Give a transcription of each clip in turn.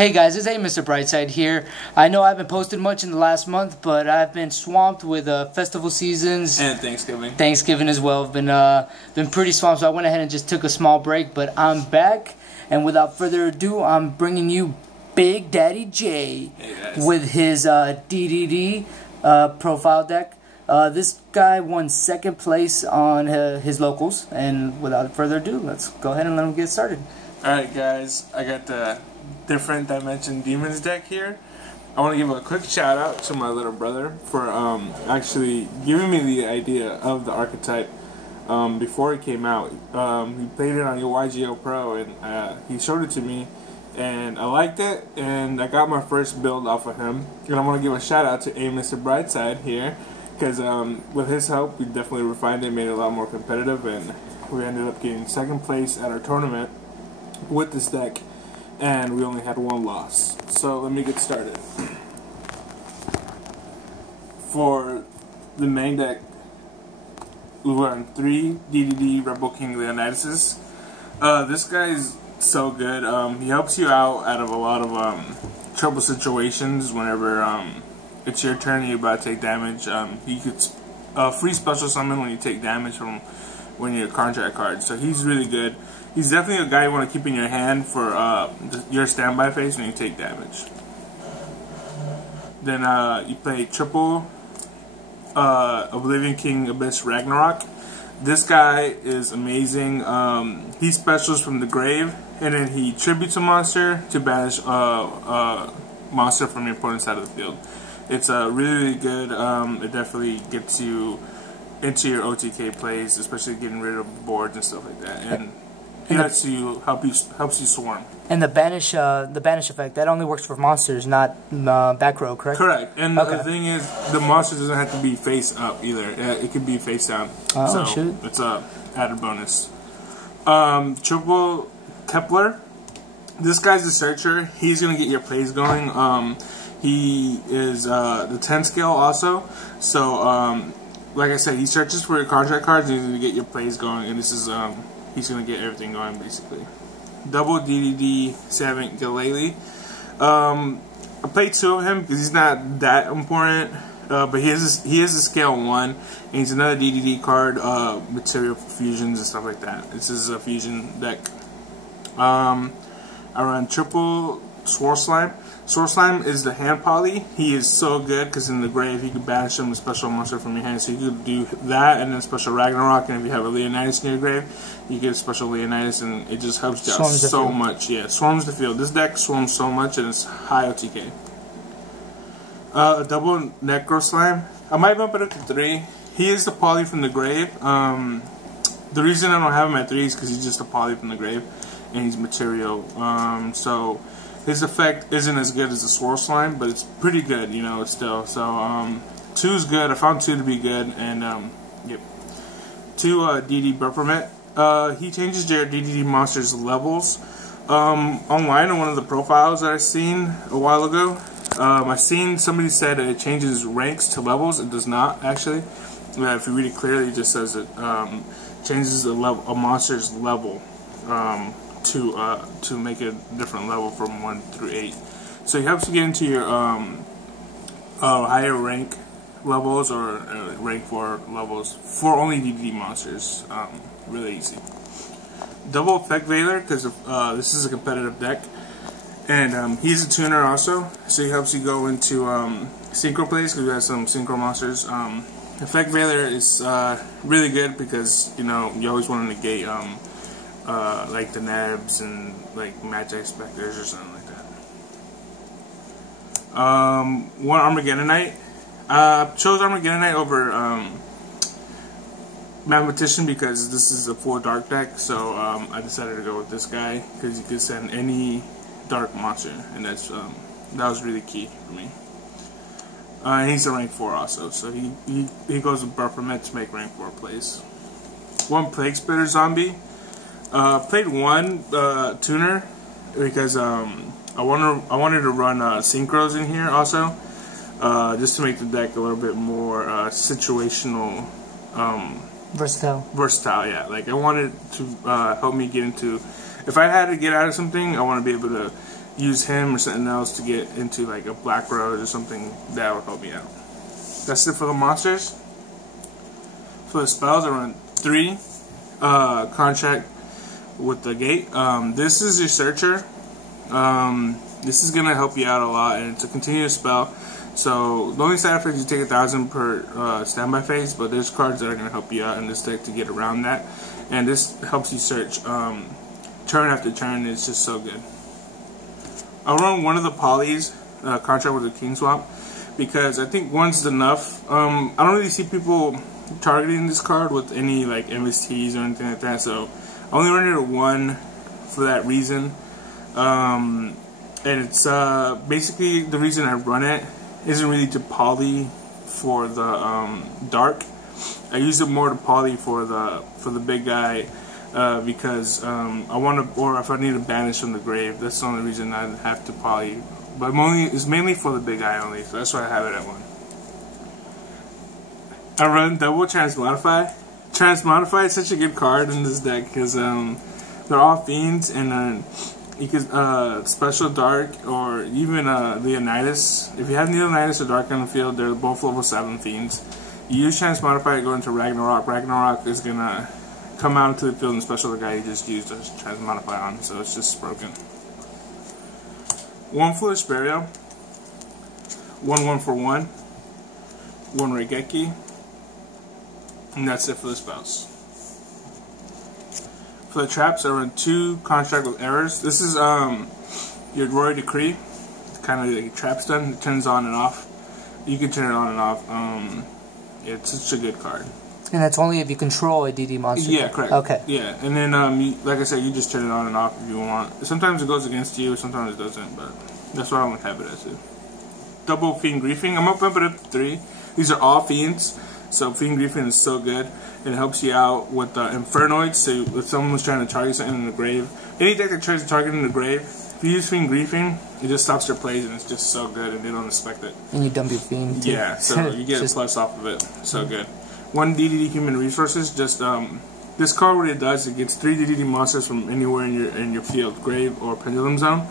Hey guys, it's Mr. Brightside here. I know I haven't posted much in the last month, but I've been swamped with festival seasons and Thanksgiving. Thanksgiving as well. I've been pretty swamped, so I went ahead and just took a small break. But I'm back, and without further ado, I'm bringing you Big Daddy J with his DDD profile deck. This guy won second place on his locals, and without further ado, let's go ahead and let him get started. Alright guys, I got the Different Dimension Demons deck here. I want to give a quick shout out to my little brother for actually giving me the idea of the archetype before it came out. He played it on your YGO Pro, and he showed it to me, and I liked it, and I got my first build off of him. And I want to give a shout out to Mr. Brightside here, because with his help we definitely refined it, made it a lot more competitive, and we ended up getting second place at our tournament with this deck, and we only had one loss. So let me get started. For the main deck, we run 3 DDD Rebel King Leonidas. This guy is so good. He helps you out of a lot of trouble situations whenever it's your turn and you're about to take damage. He could free special summon when you take damage from when you contract card. So he's really good. He's definitely a guy you want to keep in your hand for your standby phase when you take damage. Then you play triple Oblivion King Abyss Ragnarok. This guy is amazing. He specials from the grave, and then he tributes a monster to banish a monster from your opponent's side of the field. It's really good. It definitely gets you into your OTK plays, especially getting rid of boards and stuff like that. And he helps you swarm. And the banish effect, that only works for monsters, not back row, correct? Correct. And the thing is, the monster doesn't have to be face up either. It could be face down. Oh, so shoot. It's a added bonus. Triple Kepler. This guy's a searcher. He's gonna get your plays going. He is the 10 scale also. So like I said, he searches for your contract cards and he's gonna get your plays going. And this is he's going to get everything going, basically. Double DDD Savant Galele. I played 2 of him because he's not that important, but he is a scale 1, and he's another DDD card, material for fusions and stuff like that. This is a fusion deck. I run triple Sword Slime. Sword Slime is the hand poly. He is so good because in the grave you can banish him a special monster from your hand. So you could do that and then special Ragnarok, and if you have a Leonidas in your grave, you get a special Leonidas, and it just helps you out so much. Yeah, swarms the field. This deck swarms so much, and it's high OTK. Double Necro Slime. I might bump it up to 3. He is the poly from the grave. The reason I don't have him at 3 is because he's just a poly from the grave, and he's material. So his effect isn't as good as the Swirl Slime, but it's pretty good, you know, still. So 2 is good. I found 2 to be good, and yep. 2 DD Buffermet. He changes your DDD monsters levels. Online on one of the profiles that I've seen a while ago, I've seen somebody said it changes ranks to levels. It does not actually. If you read it clearly, it just says it changes a monster's level. To make a different level from 1 through 8. So it helps you get into your higher rank levels or rank 4 levels for only DDD monsters. Really easy. Double Effect Veiler, because this is a competitive deck, and he's a tuner also, so he helps you go into synchro plays because we have some synchro monsters. Effect Veiler is really good because, you know, you always want to negate like the Nebs and like Magi Specters or something like that. 1 Armageddonite. Chose Armageddonite over Mathematician because this is a full dark deck, so I decided to go with this guy because you could send any dark monster, and that was really key for me. And he's a rank 4 also, so he goes with Buffermet to make rank 4 plays. 1 Plague Splitter Zombie. Played 1 tuner because I wanted to run synchros in here also, just to make the deck a little bit more situational, versatile. Yeah, like I wanted to help me get into. If I had to get out of something, I want to be able to use him or something else to get into like a Black Rose or something, that would help me out. That's it for the monsters. For the spells, I run 3. Contract with the Gate. This is your Searcher. This is gonna help you out a lot, and it's a continuous spell. So the only side effect is you take 1,000 per standby phase, but there's cards that are gonna help you out in this deck to get around that, and this helps you search turn after turn. It's just so good. I'll run one of the polys, Contract with the King Swap, because I think one's enough. I don't really see people targeting this card with any like MSTs or anything like that, so I only run it at 1 for that reason. And it's basically the reason I run it isn't really to poly for the dark. I use it more to poly for the big guy, because I want to, or if I need to banish from the grave. That's the only reason I have to poly. But it's mainly for the big guy only, so that's why I have it at 1. I run double Transmodify. Transmodify is such a good card in this deck because they're all fiends, and you could special Dark or even Leonidas. If you have Leonidas or Dark on the field, they're both level 7 fiends. You use Transmodify to go into Ragnarok. Ragnarok is gonna come out into the field and special the guy you just used as Transmodify on, so it's just broken. 1 Foolish Burial. 1/1 for 1. 1 Raigeki. And that's it for the spells. For the traps, I run 2 Contract with Errors. This is your Royal Decree. Kind of like a trap stun. It turns on and off. You can turn it on and off. It's such a good card. And that's only if you control a DD monster. Yeah, correct. Okay. Yeah, and then like I said, you just turn it on and off if you want. Sometimes it goes against you, sometimes it doesn't, but that's what I want to have it as. Double Fiend Griefing. I'm up it up 3. These are all fiends. So Fiend Griefing is so good. It helps you out with Infernoids. So if someone was trying to target something in the grave, any deck that tries to target in the grave, if you use Fiend Griefing, it just stops their plays, and it's just so good, and they don't expect it. And you dump your Fiend too. Yeah, so you get a plus off of it. So good. 1 DDD Human Resources. Just this card, what it does, it gets 3 DDD monsters from anywhere in your field, grave or pendulum zone,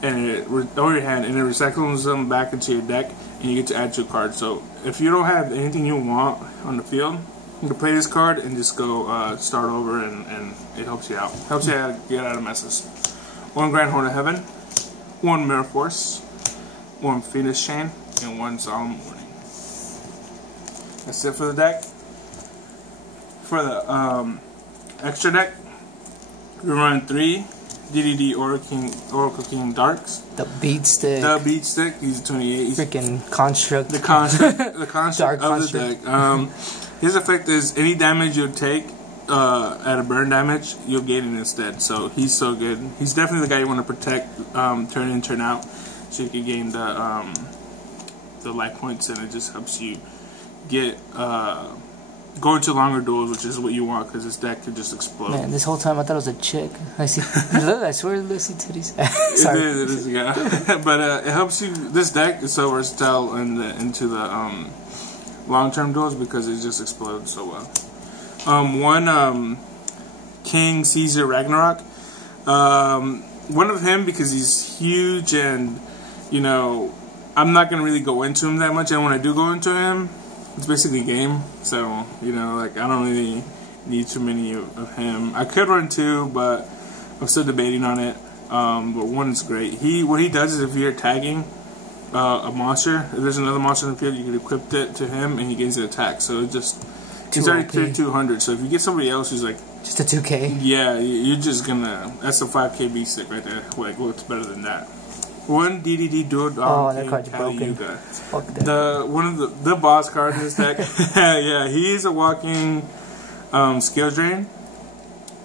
and or your hand, and it recycles them back into your deck, and you get to add 2 cards. So if you don't have anything you want on the field, you can play this card and just go start over, and it helps you out. Helps you get out of messes. 1 Grand Horn of Heaven, 1 Mirror Force, 1 Phoenix Chain, and 1 Solemn Warning. That's it for the deck. For the extra deck, we run 3 DDD Oracle King Darks. The Beat Stick. The Beat Stick. He's 28. Freaking construct. The construct. The construct Dark of construct. the deck. His effect is any damage you take at a burn damage, you'll gain it instead. So he's so good. He's definitely the guy you want to protect turn in, turn out, so you can gain the life points, and it just helps you get go into longer duels, which is what you want, because this deck could just explode. Man, this whole time I thought it was a chick. I see. Look, I swear, I see titties. Sorry. It is, yeah. But it helps you. This deck is so versatile into the long-term duels because it just explodes so well. 1 King Caesar Ragnarok. One of him because he's huge, and you know I'm not gonna really go into him that much. And when I do go into him, it's basically game. So you know, like I don't really need too many of him. I could run 2, but I'm still debating on it. But 1 is great. What he does is if you're tagging a monster, if there's another monster in the field, you can equip it to him, and he gains an attack. So it just he's already cleared 200. So if you get somebody else who's like just a 2K, yeah, you're just gonna. That's a 5K beat stick right there. Like, what's better than that? 1 DDD Dual that card's broken. Fuck that. One of the boss card in this deck. Yeah, he's a walking skill drain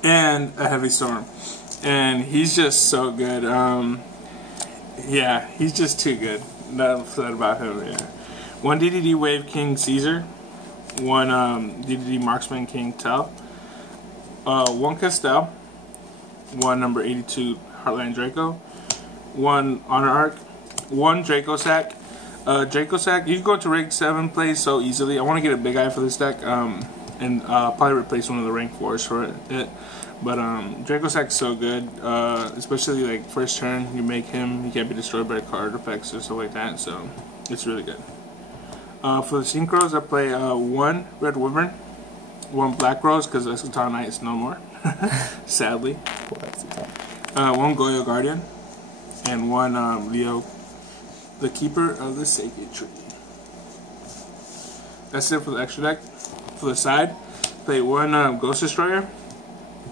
and a heavy storm, and he's just so good. Yeah, he's just too good. That's about him. Yeah. 1 DDD Wave King Caesar. 1 DDD Marksman King Tell. 1 Castell. 1 number 82 Heartland Draco. 1 Honor Arc. 1 Draco Sack. Draco Sack, you can go to rank 7 plays so easily. I want to get a big eye for this deck, and probably replace one of the rank 4s for it. But Dracosack's so good, especially like first turn, you make him, he can't be destroyed by card effects or stuff like that, so it's really good. For the Synchros, I play 1 Red Wyvern, 1 Black Rose, because Eschaton Knight is no more, sadly. 1 Goyo Guardian, and 1 Leo, the Keeper of the Sacred Tree. That's it for the extra deck. For the side, play 1 Ghost Destroyer.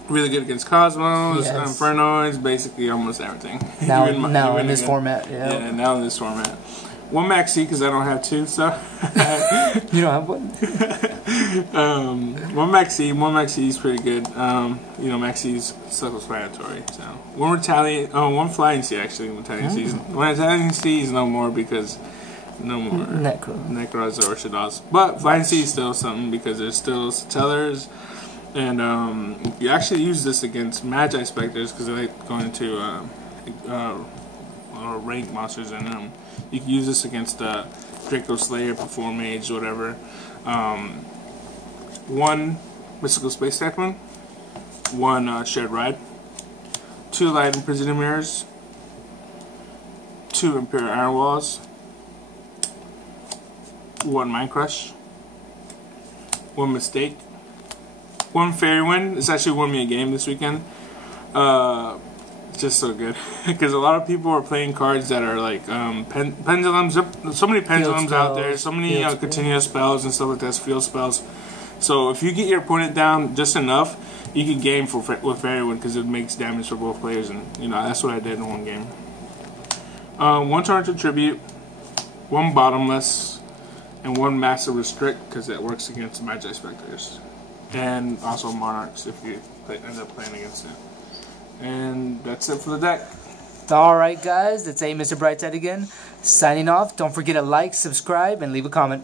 Really good against Cosmos, Infernoids, basically almost everything. Now in this format, yeah, now in this format. 1 Maxi, because I don't have 2, so. You don't have one? 1 Maxi is pretty good. You know, Maxi's self-explanatory, so. 1 Flying Sea, actually, When Italian Sea is no more, because no more Necros or Shadows. But Flying Sea is still something, because there's still Tellers. And you actually use this against Magi Specters because they like going into rank monsters, and you can use this against Draco Slayer, Perform Mage, whatever. 1 Mystical Space Cyclone, 1 Shared Ride, 2 Light Imprisoned Mirrors, 2 Imperial Iron Walls, 1 Mind Crush, 1 Mistake, 1 Fairy Wind. It's actually won me a game this weekend. It's just so good because a lot of people are playing cards that are like pendulums. So many pendulums out there. So many continuous spells and stuff like that. Field spells. So if you get your opponent down just enough, you can game with Fairy Wind because it makes damage for both players, and you know that's what I did in 1 game. 1 Torrential Tribute, 1 Bottomless, and 1 Massive Restrict because it works against Magi Specters. And also Monarchs if you end up playing against it. And that's it for the deck. Alright guys, that's Mr. Brightside again, signing off. Don't forget to like, subscribe, and leave a comment.